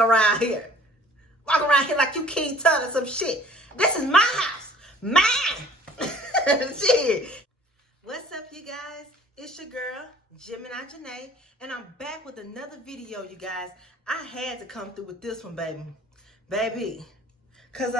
around here. Walk around here like you King Tut or some shit. This is my house. Mine. Shit. What's up, you guys? It's your girl, Gemini Janae, and I'm back with another video, you guys. I had to come through with this one, baby. Cause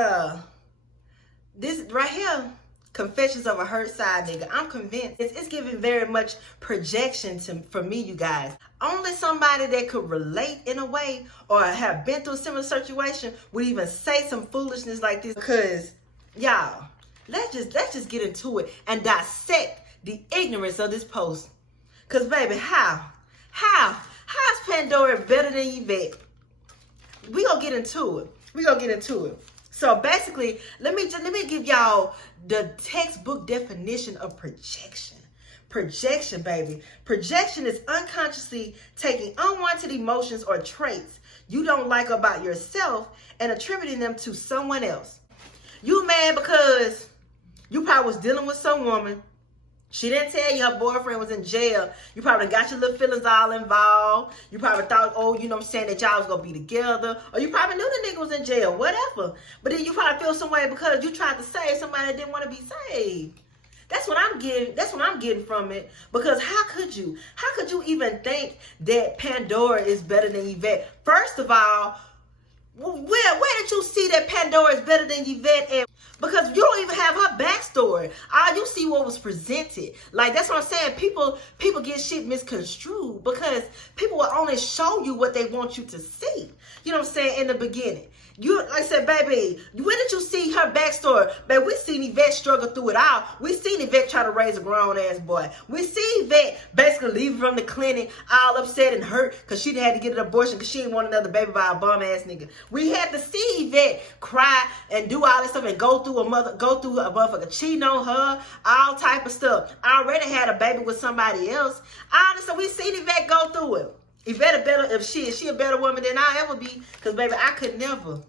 this right here, Confessions of a Hurt Side Nigga. I'm convinced it's giving very much projection for me, you guys. Only somebody that could relate in a way or have been through a similar situation would even say some foolishness like this. Because y'all, let's just get into it and dissect the ignorance of this post. Cause baby, how's Pandora better than Yvette? We gonna get into it. So basically, let me give y'all the textbook definition of projection. Projection, baby. Projection is unconsciously taking unwanted emotions or traits you don't like about yourself and attributing them to someone else. You mad because you probably was dealing with some woman. She didn't tell you her boyfriend was in jail. You probably got your little feelings all involved. You probably thought, oh, you know what I'm saying, that y'all was going to be together. Or you probably knew the nigga was in jail, whatever. But then you probably feel some way because you tried to save somebody that didn't want to be saved. That's what I'm getting from it. Because how could you even think that Pandora is better than Yvette? First of all, where did you see that Pandora is better than Yvette at? Because you don't even have her backstory. All you see what was presented. Like, that's what I'm saying. People get shit misconstrued because people will only show you what they want you to see. You know what I'm saying? In the beginning. Like I said, baby, where did you see her backstory? Baby, we seen Yvette struggle through it all. We seen Yvette try to raise a grown-ass boy. We see Yvette basically leave from the clinic all upset and hurt because she had to get an abortion because she didn't want another baby by a bum-ass nigga. We had to see Yvette cry and do all this stuff and go through a motherfucker cheating on her, all type of stuff. I already had a baby with somebody else. All this, so we seen Yvette go through it. Yvette she a better woman than I'll ever be. Because, baby, I could never.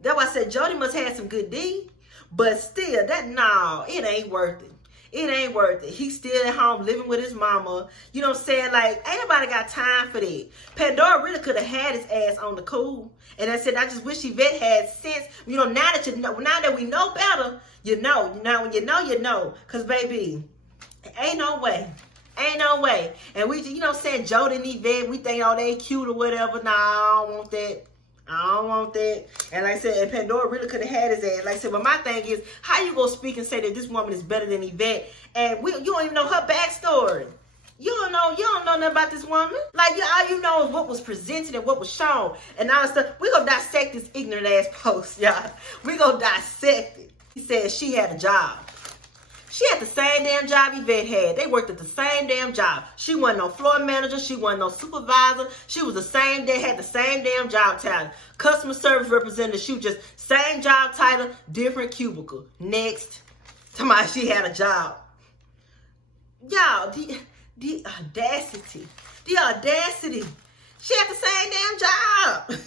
That's why I said Jody must have some good D. But still, it ain't worth it. It ain't worth it. He's still at home living with his mama. You know what I'm saying? Like, ain't nobody got time for that. Pandora really could have had his ass on the cool. And I said, I just wish Yvette had sense. You know, now that we know better, you know. Now when you know. Because, baby, ain't no way. Ain't no way. And we, you know what I'm saying, Jody and Yvette, we think, oh, they cute or whatever. Nah, I don't want that. And like I said, and Pandora really could have had his ass. Like I said, but my thing is, how you gonna speak and say that this woman is better than Yvette, and you don't even know her backstory? You don't know nothing about this woman. Like, all you know is what was presented and what was shown. And all that stuff. We gonna dissect this ignorant ass post, y'all. We gonna dissect it. He said she had a job. She had the same damn job Yvette had. They worked at the same damn job. She wasn't no floor manager. She wasn't no supervisor. She was had the same damn job title. Customer service representative. She was just same job title, different cubicle. Next. Somebody, she had a job. Y'all, the audacity. The audacity. She had the same damn job.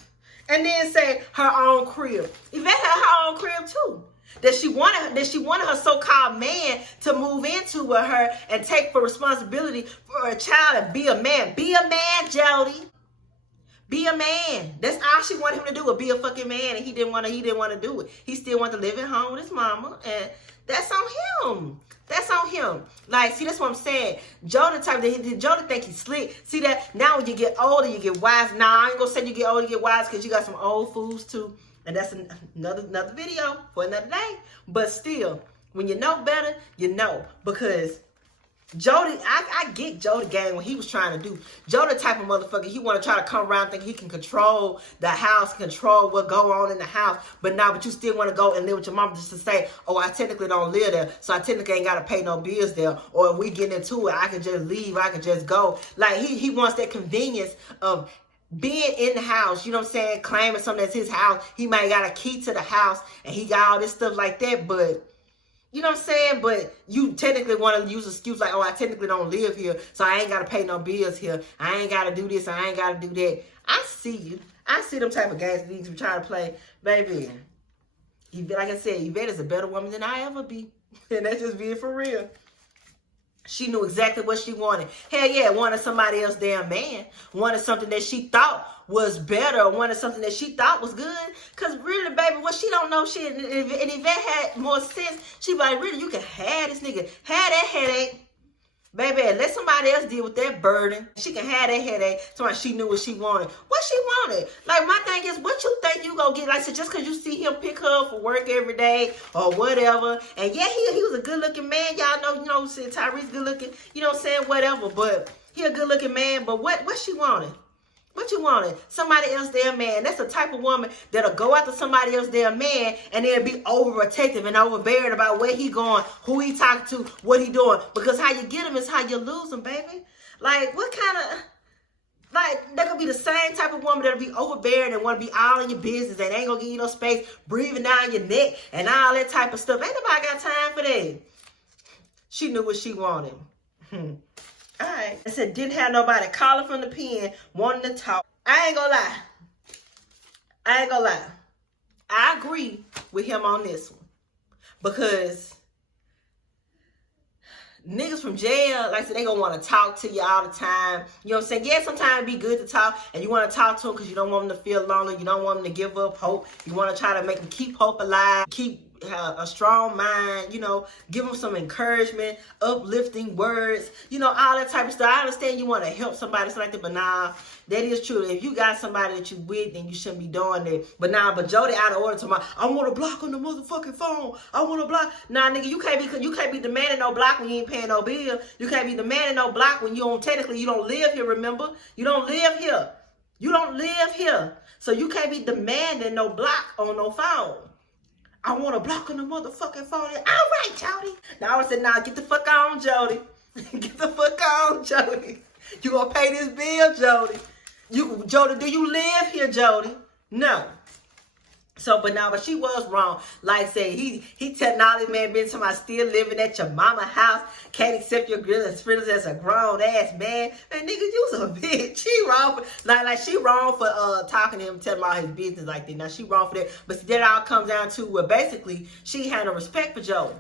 And then say her own crib. Yvette had her own crib too. That she wanted her so-called man to move into with her and take for responsibility for a child and be a man. Be a man, Jody. Be a man. That's all she wanted him to do, was be a fucking man, and he didn't want to do it. He still wanted to live at home with his mama, and that's on him. That's on him. Like, see, that's what I'm saying. Jody think he's slick. See that? Now when you get older, you get wise. Nah, I ain't gonna say you get older, you get wise, because you got some old fools too. And that's another video for another day. But still, when you know better, you know. Because Jody, I get Jody gang when he was trying to do. Jody type of motherfucker, he want to try to come around thinking he can control the house, control what go on in the house. But you still want to go and live with your mom just to say, oh, I technically don't live there, so I technically ain't got to pay no bills there. Or if we get into it, I can just leave, I can just go. Like, he wants that convenience of being in the house, you know what I'm saying, claiming something that's his house. He might got a key to the house and he got all this stuff like that, but you know what I'm saying? But you technically want to use an excuse like, oh, I technically don't live here, so I ain't got to pay no bills here. I ain't got to do this, I ain't got to do that. I see you. I see them type of games that you trying to play. Baby, like I said, Yvette is a better woman than I ever be. And that's just being for real. She knew exactly what she wanted. Hell yeah, wanted somebody else damn man. Wanted something that she thought was better. Wanted something that she thought was good. Because really, baby, what she don't know shit. And if Yvette had more sense, she be like, really, you can have this nigga. Have that headache. Baby, let somebody else deal with that burden. She can have that headache. So she knew what she wanted. What she wanted. Like, my thing is, what you think you gonna get? Like, so just because you see him pick her up for work every day or whatever. And yeah, he was a good-looking man. Y'all know, Tyrese good-looking. You know what I'm saying? Whatever. But he a good-looking man. But what she wanted? What you wanted? Somebody else their man. That's the type of woman that'll go after somebody else their man and they'll be overprotective and overbearing about where he going, who he talking to, what he doing. Because how you get him is how you lose him, baby. Like, what kind of... Like, that could be the same type of woman that'll be overbearing and want to be all in your business and ain't gonna give you no space, breathing down your neck and all that type of stuff. Ain't nobody got time for that. She knew what she wanted. All right. I said, didn't have nobody calling from the pen, wanting to talk. I ain't gonna lie. I agree with him on this one. Because niggas from jail, like I said, they gonna want to talk to you all the time. You know what I'm saying? Yeah, sometimes it be good to talk, and you want to talk to them because you don't want them to feel lonely. You don't want them to give up hope. You want to try to make them keep hope alive, keep a strong mind, give them some encouragement, uplifting words, all that type of stuff. I understand you want to help somebody, something like that, but nah, that is true. If you got somebody that you with, then you shouldn't be doing that. But Jody out of order to I want to block on the motherfucking phone. I want to block. Nah, nigga, you can't be demanding no block when you ain't paying no bill. You can't be demanding no block when you don't live here, remember? You don't live here. You don't live here. So you can't be demanding no block on no phone. I want to block on the motherfucking phone. All right, Jody. Now I said, get the fuck on, Jody. Get the fuck on, Jody. You gonna pay this bill, Jody? Jody, do you live here, Jody? No. So, but she was wrong. Like I said, he telling all this man been to my still living at your mama house. Can't accept your girl experience as a grown ass man. Man, nigga, you was a bitch. She wrong for she wrong for talking to him, telling him all his business like that. Now she wrong for that. But see, that all comes down to where basically she had no respect for Jody.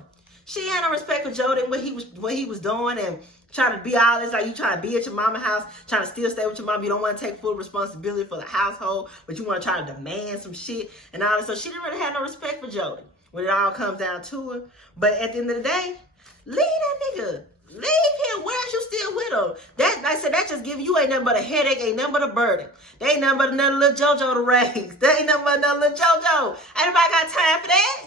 She had no respect for Jody and what he was doing and trying to be all this, like you trying to be at your mama house, trying to still stay with your mom. You don't want to take full responsibility for the household, but you want to try to demand some shit and all that. So she didn't really have no respect for Jody when it all comes down to it. But at the end of the day, leave that nigga. Leave him. Why are you still with him? That, like I said, that just giving you ain't nothing but a headache, ain't nothing but a burden. There ain't nothing but another little JoJo to raise. There ain't nothing but another little JoJo. Ain't nobody got time for that.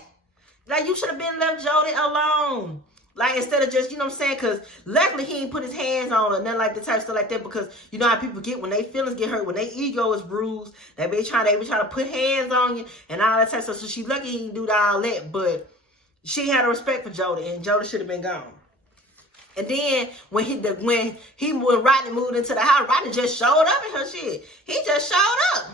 Like, you should have been left Jody alone. Like, instead of just, you know what I'm saying? Because luckily he ain't put his hands on her, nothing like the type of stuff like that. Because you know how people get when they feelings get hurt, when their ego is bruised, they be trying to put hands on you and all that type of stuff. So she lucky he didn't do all that. But she had a respect for Jody, and Jody should have been gone. And then when Rodney moved into the house, Rodney just showed up in her shit. He just showed up.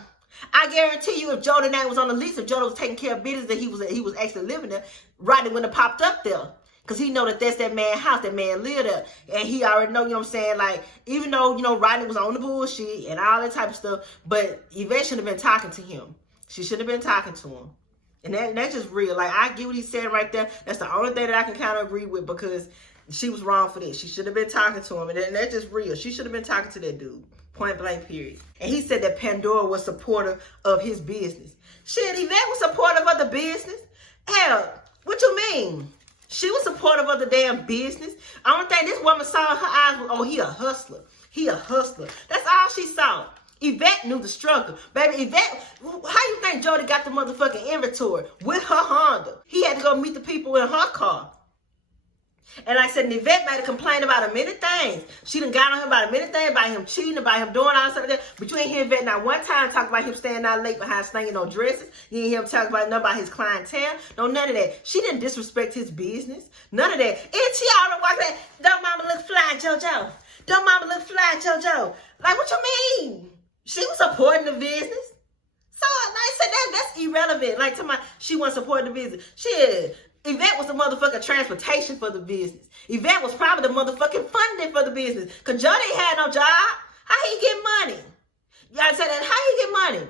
I guarantee you, if Jody name was on the list, if Jody was taking care of business, that he was actually living there, Rodney wouldn't have popped up there. Because he know that's that man's house, that man lived there. And he already know, you know what I'm saying? Like, even though, Rodney was on the bullshit and all that type of stuff, but Yvette should have been talking to him. She should have been talking to him. And that's just real. Like, I get what he's saying right there. That's the only thing that I can kind of agree with, because she was wrong for this. She should have been talking to him. And that's just real. She should have been talking to that dude. Point blank, period. And he said that Pandora was supportive of his business. Shit, Yvette was supportive of the business. Hell, what you mean? She was supportive of the damn business. I don't think this woman saw in her eyes was, oh, he a hustler. He a hustler. That's all she saw. Yvette knew the struggle. Baby, Yvette, how you think Jody got the motherfucking inventory with her Honda? He had to go meet the people in her car. And like I said, Yvette might have complained about a minute things. She done got on him about a minute things, about him cheating, about him doing all stuff like that. But you ain't hear Yvette not one time talk about him staying out late behind slinging no dresses. You ain't hear him talk about nothing about his clientele. No, none of that. She didn't disrespect his business. None of that. And she already walked like, don't mama look fly, JoJo. Don't mama look fly, JoJo. Like, what you mean? She was supporting the business. So, like I said, that's irrelevant. Like, she wasn't supporting the business. Shit. Yvette was the motherfucking transportation for the business. Yvette was probably the motherfucking funding for the business. Because Jody had no job. How he get money? Y'all say that, how he get money?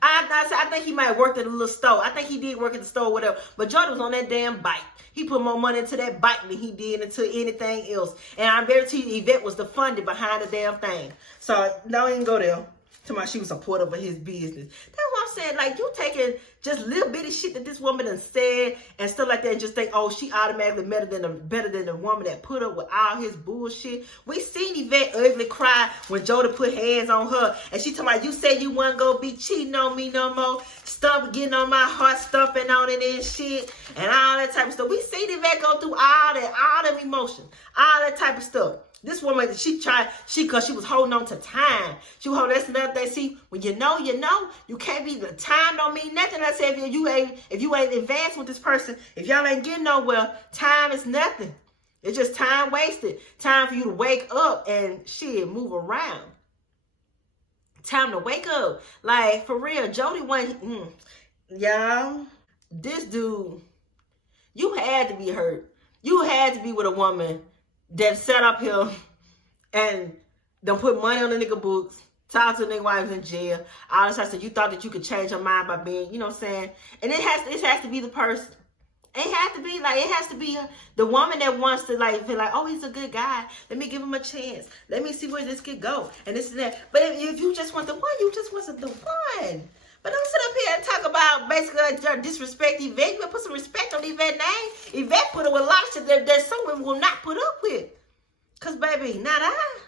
I think he might have worked at a little store. I think he did work at the store or whatever. But Jody was on that damn bike. He put more money into that bike than he did into anything else. And I guarantee you, Yvette was the funding behind the damn thing. So, no, I didn't go there. Talking about she was supportive of his business. That's what I'm saying. Like, you taking just little bitty shit that this woman done said and stuff like that and just think, oh, she automatically better than the woman that put up with all his bullshit. We seen Yvette ugly cry when Jody put hands on her. And she talking about, you said you wasn't going to be cheating on me no more. Getting on my heart, stumping on it and shit. And all that type of stuff. We seen Yvette go through all them emotions. All that type of stuff. This woman, cause she was holding on to time. She was holding, that's another thing. See, when you know, you can't be, the time don't mean nothing. I said, if you ain't advanced with this person, if y'all ain't getting nowhere, time is nothing. It's just time wasted. Time for you to wake up and shit, move around. Time to wake up. Like, for real, Jody wasn't, y'all, this dude, you had to be hurt. You had to be with a woman that sat up here and don't put money on the nigga books, talk to the nigga while he was in jail, all this stuff. So you thought that you could change your mind by being, you know what I'm saying? And it has to be the person. It has to be the woman that wants to like feel like, oh, he's a good guy. Let me give him a chance. Let me see where this could go. And this and that. But if you just want the one, you just wasn't the one. But don't sit up here and talk about basically disrespect Yvette. You gotta put some respect on Yvette's name. Yvette put up with a lot of shit that some women will not put up with. Cause baby, not I.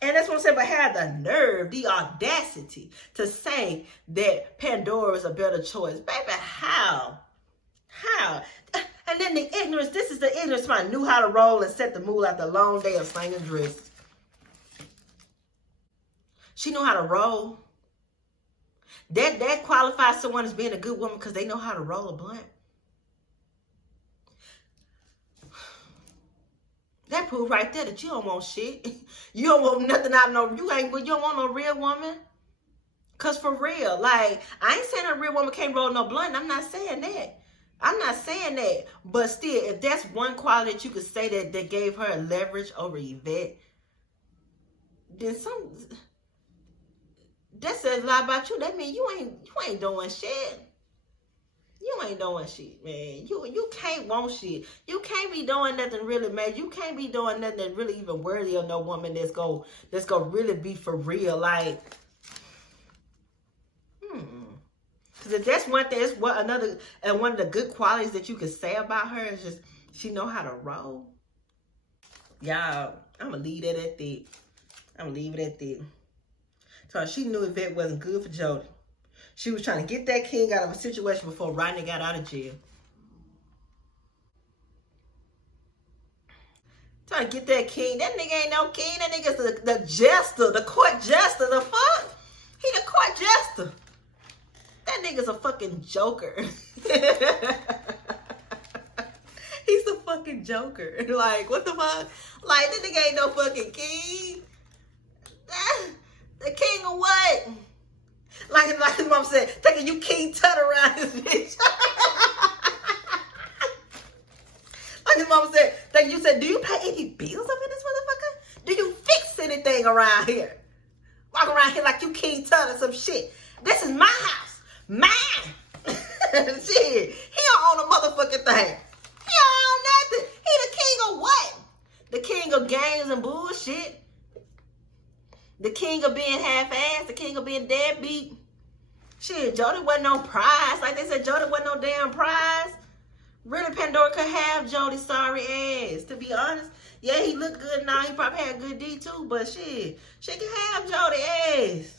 And that's what I'm saying, but have the nerve, the audacity to say that Pandora is a better choice. Baby, how? And then the ignorance, this is the ignorance man knew how to roll and set the mood after a long day of slinging dress. She knew how to roll. That qualifies someone as being a good woman because they know how to roll a blunt. That proof right there that you don't want shit. You don't want nothing out of no, you don't want no real woman. Cause for real, like, I ain't saying a real woman can't roll no blunt. I'm not saying that. But still, if that's one quality that you could say that gave her leverage over Yvette, then that says a lot about you. That means you ain't doing shit. You ain't doing shit, man. You can't want shit. You can't be doing nothing really, man. You can't be doing nothing that's really even worthy of no woman that's gonna really be for real. Like, because if that's one thing, it's one of the good qualities that you can say about her is just she know how to roll. Y'all, I'm gonna leave that at that. I'm gonna leave it at that. So she knew Yvette wasn't good for Jody. She was trying to get that king out of a situation before Rodney got out of jail. Trying to get that king. That nigga ain't no king. That nigga's the jester, the court jester. The fuck? He the court jester. That nigga's a fucking joker. He's a fucking joker. Like, what the fuck? Like, that nigga ain't no fucking king. The king of what? Like his mom said, taking you King Tut around this bitch. Like his mom said, you said, do you pay any bills up in this motherfucker? Do you fix anything around here? Walk around here like you King Tut or some shit. This is my house. Mine. Shit. He don't own a motherfucking thing. He don't own nothing. He the king of what? The king of games and bullshit. The king of being half-assed. The king of being deadbeat. Shit, Jody wasn't no prize. Like they said, Jody wasn't no damn prize. Really, Pandora could have Jody's sorry ass. To be honest, yeah, he looked good now. He probably had good D too. But shit, she could have Jody ass.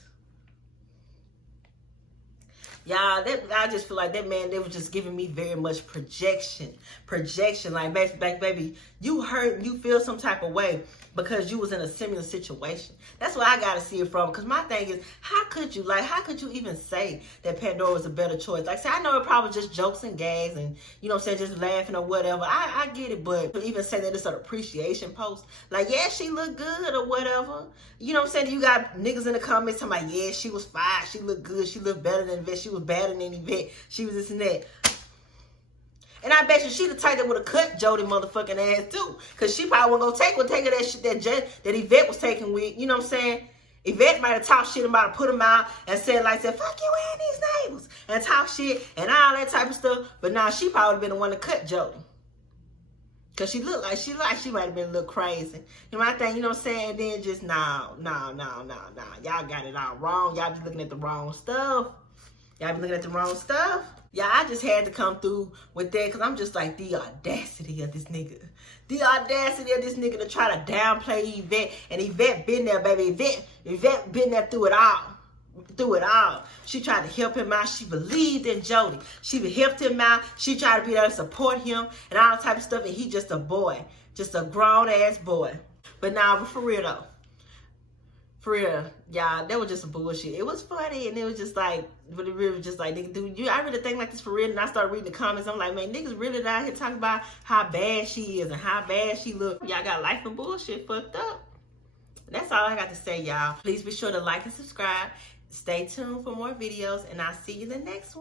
Y'all, I just feel like that man, they was just giving me very much projection. Like, baby, you hurt and you feel some type of way because you was in a similar situation. That's what I got to see it from. Because my thing is, how could you even say that Pandora was a better choice? Like, say, I know it probably just jokes and gags and, you know what I'm saying, just laughing or whatever. I get it, but to even say that it's an appreciation post, like, yeah, she looked good or whatever. You know what I'm saying? You got niggas in the comments talking about, yeah, she was fine. She looked good. She looked better than Yvette. She was better than Yvette. She was this and that. And I bet you she the type that would have cut Jody motherfucking ass too. Because she probably wasn't going to take her that shit that Yvette was taking with, you know what I'm saying? Yvette might have talked shit about to put him out and said fuck you and these neighbors and talk shit and all that type of stuff. But now she probably been the one to cut Jody. Cause she looked like she might have been a little crazy. You know, I think, you know what I'm saying? Then just no. Y'all got it all wrong. Y'all be looking at the wrong stuff. Y'all be looking at the wrong stuff. Yeah, I just had to come through with that because I'm just like, the audacity of this nigga. The audacity of this nigga to try to downplay Yvette. And Yvette been there, baby. Yvette been there through it all. Through it all. She tried to help him out. She believed in Jody. She helped him out. She tried to be there to support him and all that type of stuff. And he just a boy. Just a grown-ass boy. But nah, but for real though. For real, y'all, that was just some bullshit. It was funny, and it was just like, but it really was just like, nigga, dude, I really think like this for real. And I started reading the comments. I'm like, man, niggas really out here talking about how bad she is and how bad she look. Y'all got life and bullshit fucked up. That's all I got to say, y'all. Please be sure to like and subscribe. Stay tuned for more videos, and I'll see you in the next one.